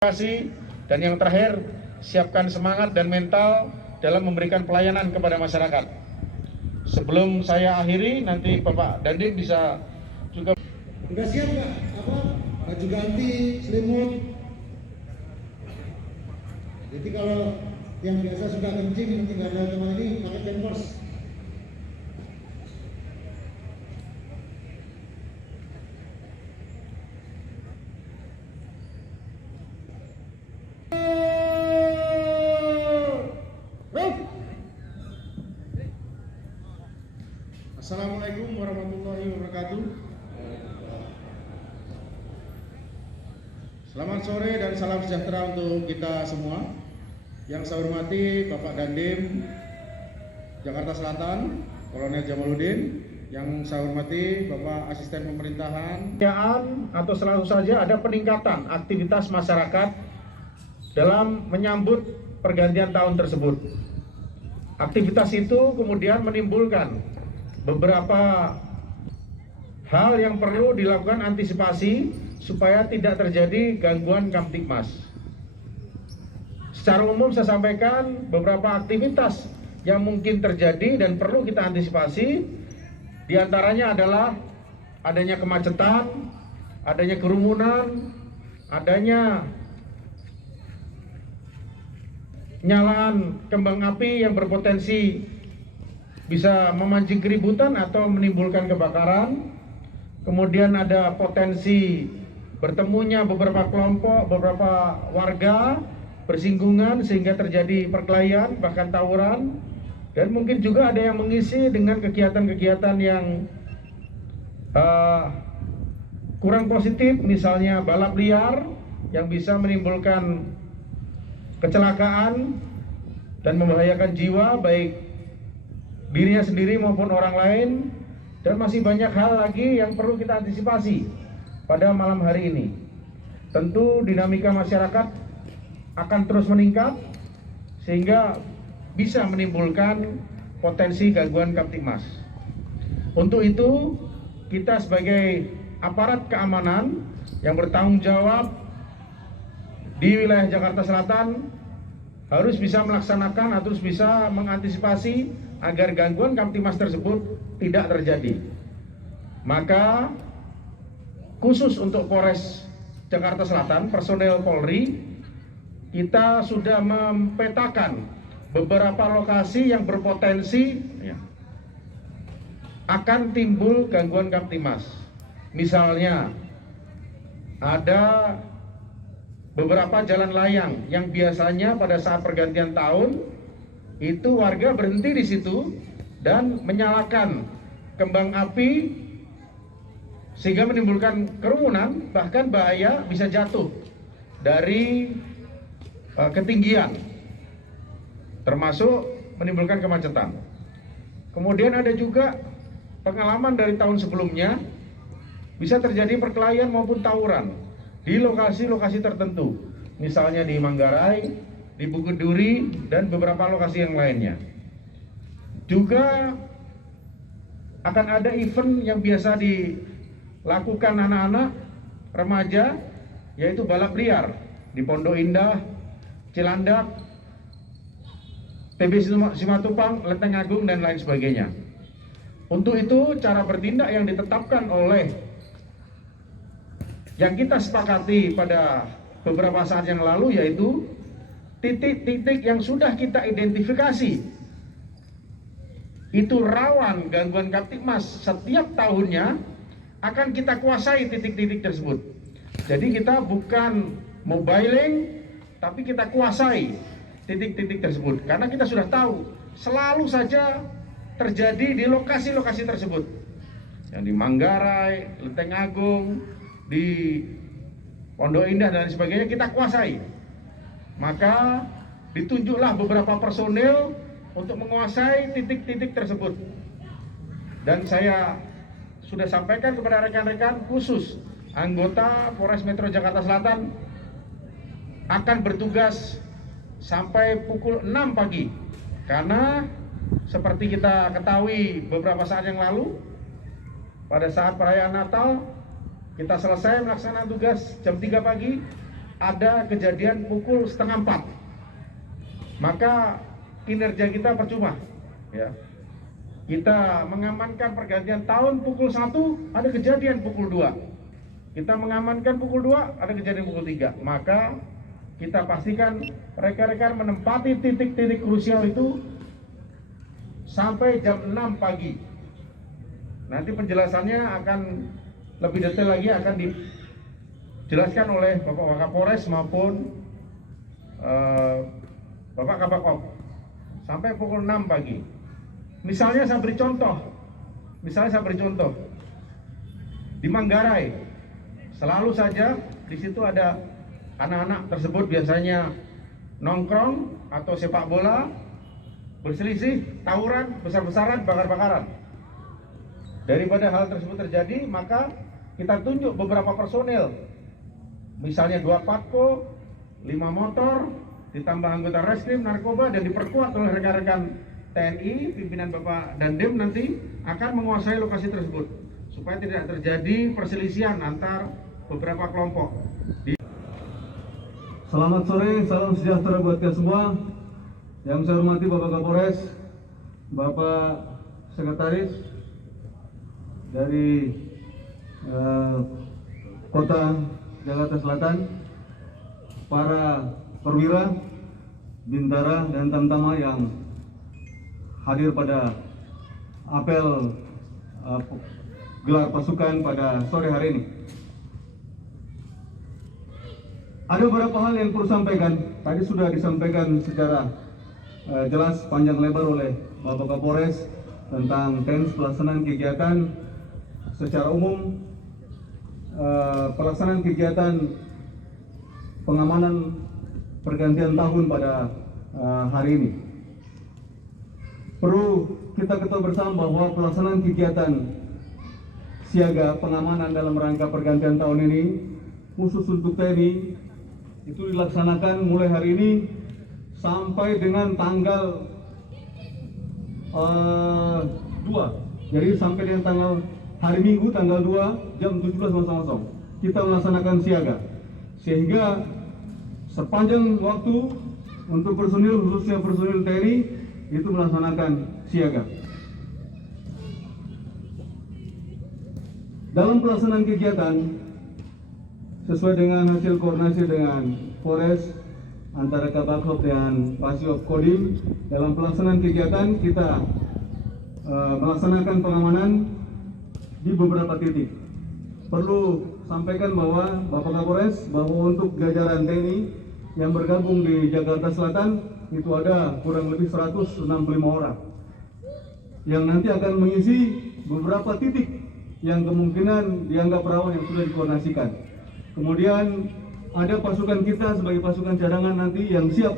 kasih, dan yang terakhir, siapkan semangat dan mental dalam memberikan pelayanan kepada masyarakat. Sebelum saya akhiri, nanti Bapak Dandim bisa juga. Udah siap nggak? Baju ganti, selimut. Jadi kalau yang biasa suka kencing, mungkin nggak ada teman ini pakai pampers. Assalamualaikum warahmatullahi wabarakatuh. Selamat sore dan salam sejahtera untuk kita semua. Yang saya hormati Bapak Dandim Jakarta Selatan, Kolonel Jamaluddin. Yang saya hormati Bapak Asisten Pemerintahan. Atau selalu saja ada peningkatan aktivitas masyarakat dalam menyambut pergantian tahun tersebut. Aktivitas itu kemudian menimbulkan beberapa hal yang perlu dilakukan antisipasi supaya tidak terjadi gangguan Kamtibmas. Secara umum saya sampaikan beberapa aktivitas yang mungkin terjadi dan perlu kita antisipasi. Di antaranya adalah adanya kemacetan, adanya kerumunan, adanya nyalaan kembang api yang berpotensi bisa memancing keributan atau menimbulkan kebakaran. Kemudian ada potensi bertemunya beberapa kelompok, beberapa warga bersinggungan sehingga terjadi perkelahian bahkan tawuran. Dan mungkin juga ada yang mengisi dengan kegiatan-kegiatan yang kurang positif, misalnya balap liar yang bisa menimbulkan kecelakaan dan membahayakan jiwa baik dirinya sendiri maupun orang lain. Dan masih banyak hal lagi yang perlu kita antisipasi pada malam hari ini. Tentu dinamika masyarakat akan terus meningkat sehingga bisa menimbulkan potensi gangguan Kamtibmas. Untuk itu kita sebagai aparat keamanan yang bertanggung jawab di wilayah Jakarta Selatan harus bisa melaksanakan, harus bisa mengantisipasi agar gangguan Kamtibmas tersebut tidak terjadi. Maka khusus untuk Polres Jakarta Selatan, personel Polri, kita sudah mempetakan beberapa lokasi yang berpotensi akan timbul gangguan Kamtibmas. Misalnya ada beberapa jalan layang yang biasanya pada saat pergantian tahun itu warga berhenti di situ dan menyalakan kembang api sehingga menimbulkan kerumunan, bahkan bahaya bisa jatuh dari ketinggian, termasuk menimbulkan kemacetan. Kemudian ada juga pengalaman dari tahun sebelumnya, bisa terjadi perkelahian maupun tawuran di lokasi-lokasi tertentu, misalnya di Manggarai, di Bukit Duri, dan beberapa lokasi yang lainnya. Juga akan ada event yang biasa dilakukan anak-anak remaja, yaitu balap liar di Pondok Indah, Cilandak, TB Simatupang, Lenteng Agung, dan lain sebagainya. Untuk itu cara bertindak yang ditetapkan oleh yang kita sepakati pada beberapa saat yang lalu, yaitu titik-titik yang sudah kita identifikasi itu rawan gangguan Kamtibmas setiap tahunnya akan kita kuasai titik-titik tersebut. Jadi kita bukan mobiling, tapi kita kuasai titik-titik tersebut karena kita sudah tahu selalu saja terjadi di lokasi-lokasi tersebut, yang di Manggarai, Lenteng Agung, di Pondok Indah, dan sebagainya kita kuasai. Maka ditunjuklah beberapa personil untuk menguasai titik-titik tersebut. Dan saya sudah sampaikan kepada rekan-rekan, khusus anggota Polres Metro Jakarta Selatan akan bertugas sampai pukul 6 pagi. Karena seperti kita ketahui beberapa saat yang lalu, pada saat perayaan Natal kita selesai melaksanakan tugas jam 3 pagi, ada kejadian pukul 3:30, maka kinerja kita percuma. Ya. Kita mengamankan pergantian tahun pukul 1, ada kejadian pukul 2. Kita mengamankan pukul 2, ada kejadian pukul 3. Maka kita pastikan rekan-rekan menempati titik-titik krusial itu sampai jam 6 pagi. Nanti penjelasannya akan lebih detail lagi, akan dijelaskan oleh Bapak Wakapolres maupun Bapak Kabakop sampai pukul 6 pagi. Misalnya saya beri contoh, di Manggarai, selalu saja di situ ada anak-anak tersebut biasanya nongkrong atau sepak bola, berselisih, tawuran, besar-besaran, bakar-bakaran. Daripada hal tersebut terjadi, maka kita tunjuk beberapa personel, misalnya 2 patko, 5 motor, ditambah anggota reskrim, narkoba, dan diperkuat oleh rekan-rekan TNI, pimpinan Bapak Dandim nanti akan menguasai lokasi tersebut supaya tidak terjadi perselisihan antar beberapa kelompok. Selamat sore, salam sejahtera buat kita semua. Yang saya hormati Bapak Kapolres, Bapak Sekretaris dari Kota Jakarta Selatan, para perwira, bintara, dan tamtama yang hadir pada apel gelar pasukan pada sore hari ini. Ada beberapa hal yang perlu sampaikan. Tadi sudah disampaikan secara jelas panjang lebar oleh Bapak Kapolres tentang teknis pelaksanaan kegiatan secara umum, pelaksanaan kegiatan pengamanan pergantian tahun pada hari ini. Perlu kita ketahui bersama bahwa pelaksanaan kegiatan siaga pengamanan dalam rangka pergantian tahun ini khusus untuk TNI itu dilaksanakan mulai hari ini sampai dengan tanggal 2. Jadi sampai dengan tanggal hari Minggu tanggal 2 jam 17.00 kita melaksanakan siaga. Sehingga sepanjang waktu untuk personil, khususnya personil TNI, itu melaksanakan siaga. Dalam pelaksanaan kegiatan, sesuai dengan hasil koordinasi dengan Polres, antara Kabakop dan Wasiob Kodim, dalam pelaksanaan kegiatan kita melaksanakan pengamanan di beberapa titik. Perlu sampaikan bahwa Bapak Kapolres, bahwa untuk jajaran TNI yang bergabung di Jakarta Selatan itu ada kurang lebih 165 orang yang nanti akan mengisi beberapa titik yang kemungkinan dianggap rawan yang sudah dikoordinasikan. Kemudian ada pasukan kita sebagai pasukan cadangan nanti yang siap